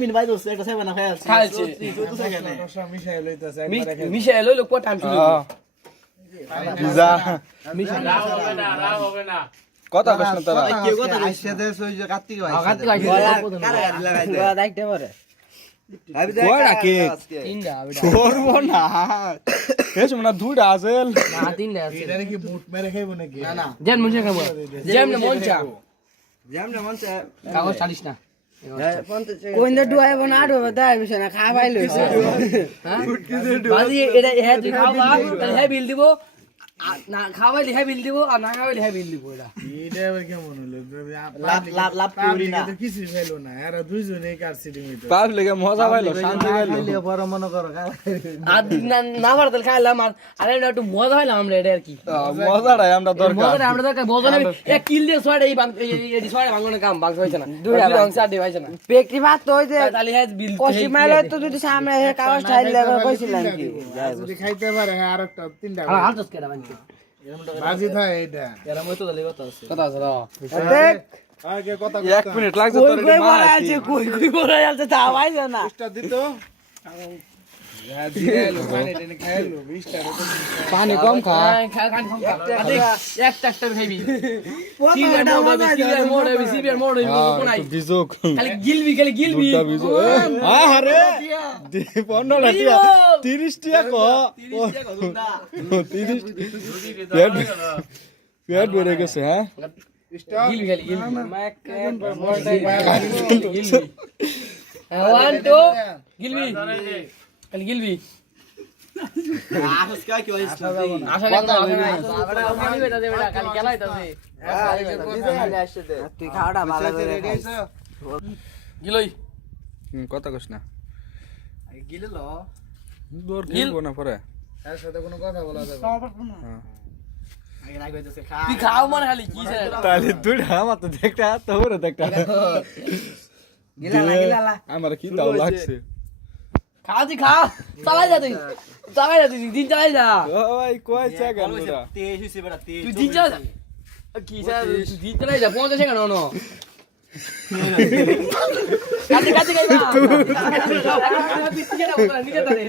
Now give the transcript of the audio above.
মিন ভাই দোস্ত একটা সেভেন খাই আছে খাইছে তো সেখানে মিশাই লইতাছে একবারে খাই মিশাই লইলো কত টাইম ছিল যা রাগ হবে না কথা কইছ না তারা কেউ কথা আইসা দে সই যে কার্তিক ভাই কার্তিক আইছে কারে লাগাই দে দেখতে পারে কয়টা কেক তিনটা আবিডা করব না এস মনে দুইটা আছেল না তিনটা আছে এটা কি বুট মেরে খাইবো নাকি না না জেন মুছে খাবো জেন না মনচা যেমন মন চা কাগজ 40 না কোইন্দা ডুয়াই বনা আড়ো দাই বিছ না খাবাই লইছে হ্যাঁ বাজি এটা হ্যাঁ তুই খাওয়া তাহলে হ্যাঁ বিল দিব না খাওয়াইলে হ্যাঁ বিল দিব আর না খাওয়াইলে হ্যাঁ বিল দিব এটা এটা আবার কেমন হলো লাভ করি না তো কিছু খাইলো না এরা দুইজনেই কারসিডিং হইতো পাপ লেগে মজা পাইলো শান্তি পাইলো খাইলে পর মনে করো আর না পারতাল খাইলাম আর একটু মজা হইলাম আমরা এটা আর কি মজাটাই আমরা দরকার মজা আমরা দরকার মজা নেই এক কিল দিয়ে ছয়টা এই ছয়টা ভাঙনের কাম ভাঙ হইছে না দুই অংশ আড্ডি হইছে না পেকটি ভাত তো ওই যে তাহলে হ্যাঁ বিল কষি মাইলে তো যদি সামনে কাগজ ঠাইল লাগা কইছিলাম কি যদি খাইতে পারে হ্যাঁ আরেকটা তিনটা আর হাত দস কেডা বানছে বাজি থাকে এটা এরা মই তো দলে কথা আছে কথা আছে র দেখ আগে কথা 1 মিনিট লাগছে কই তোর কই বলা আছে কই কই বলা আছে তা আইছে না টা দিত দিলো পানি টেনে খাইলো 20 টা পানি কম খা খান খান একটা খাইবি সিবিআর মোড় কোনাই বিজোক খালি গিলবি দুটা বিজো আরে দে 15 টাকা 30 টাকা ক 30 পেট ভরে গেছে হ্যাঁ গিলবি ওয়ান টু গিলবি খালি গিলবি আহস কা কি হইছে আশা করি মানি বেটা দে বেটা খালি খেলাইতাছে তুই খাওয়াটা ভালো করে গিলই কথা কইছ না গিলে ল দূর গিলবো না পরে এর সাথে কোনো কথা বলা যাবে আগে রাগ হইতেছে খা তুই খাও মানে খালি কি ছে তাহলে দুইটা আমার তো দেখটা তোরে দেখটা গিলালা আমার কি দাও লাগছে খাওয়াছি খা চালাই যা তুই দিন চালাই যা ও ভাই কই চাগাল পুরা তেজ হইছে বেটা তেজ তুই দিন চালাই যা কি স্যার তুই দিন চালাই যা 50 সেকেন্ড হনো কাটি গাইবা নিজে তারে